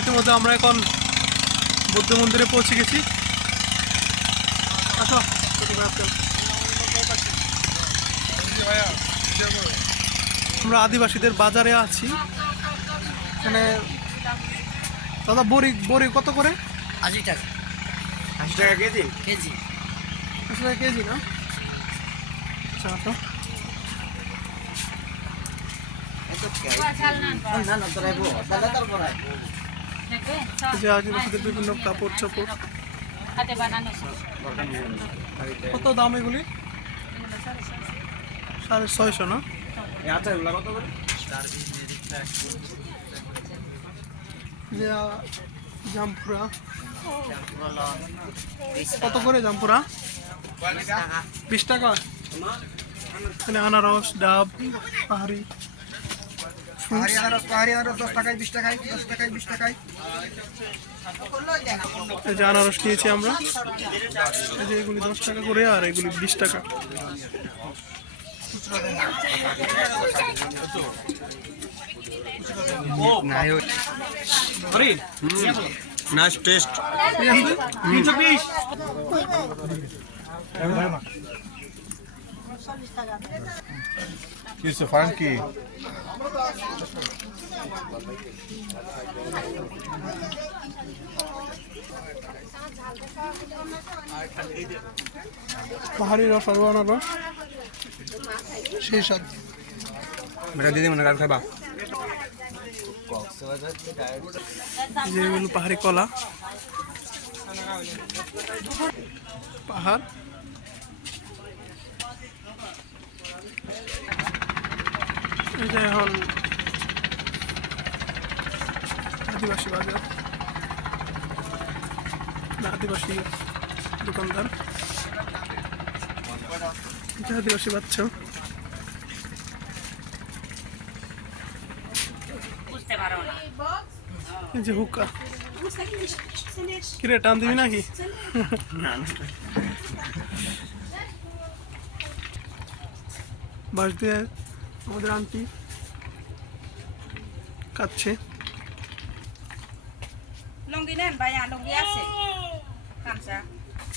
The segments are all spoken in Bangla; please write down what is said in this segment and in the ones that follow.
ইতিমধ্যে আমরা এখন বৌদ্ধ মন্দিরে পৌঁছে গেছি। আসো আমরা আদিবাসীদের বাজারে আছি। এখানে দাদা বড়ি বড়ি কত করে? 80 টাকা। 80 টাকা কেজি? কেজি। 80 টাকা কেজি না? আচ্ছা আসো। যে আদিবাসীদের বিভিন্ন কাপড় চোপড়। কত দাম এগুলি? 650 না? আচ্ছা এগুলা কত করে? যে জামপুরা কত করে? জামপুরা 20 টাকা। এখানে আনারস, ডাব, পাহাড়ি পাহাড়ি আনারস 10 টাকায়, 20 টাকায়, 10 টাকায়, 20 টাকায়। এই যে আনারস নিয়েছি আমরা। এই যে এগুলি 10 টাকা করে আর এগুলি 20 টাকা। Nice test. 320 কিছু ফাঙ্কি পাহাড়ি রস আর আনারস সেই স্বাদ। মেরা দিদি মনে কাজ খাবা। যে এগুলো পাহাড়ি কলা, পাহাড় এই যে এখন আদিবাসী বাজার, আদিবাসী দোকানদার, এটা আদিবাসী বাচ্চা। এই যে হুক্কা, কিরে টান দিবি নাকি? বাঁশ দিয়ে আমাদের আন্টি কাটছে। লঙ্গি নেন ভাইয়া, লঙ্গি আছে কাঁচা।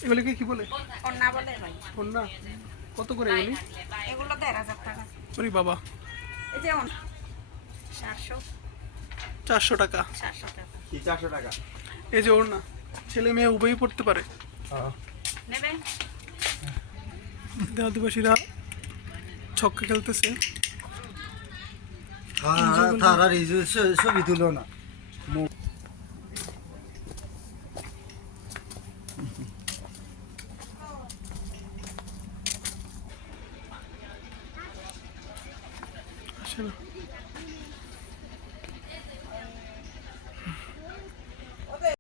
এগুলিকে কি বলে? কন্যা বলে ভাই। কন্যা কত করে এগুলি? এগুলো 1500 টাকা। ওরে বাবা, এই যে 700 400 টাকা। 700 টাকা কি 400 টাকা? এই যে ওর না, ছেলে মেয়ে উভয়ই পড়তে পারে। নেবেন? আদিবাসীরা ছক্কা খেলতেছে। তারা ছবি তুলো না। আসে না।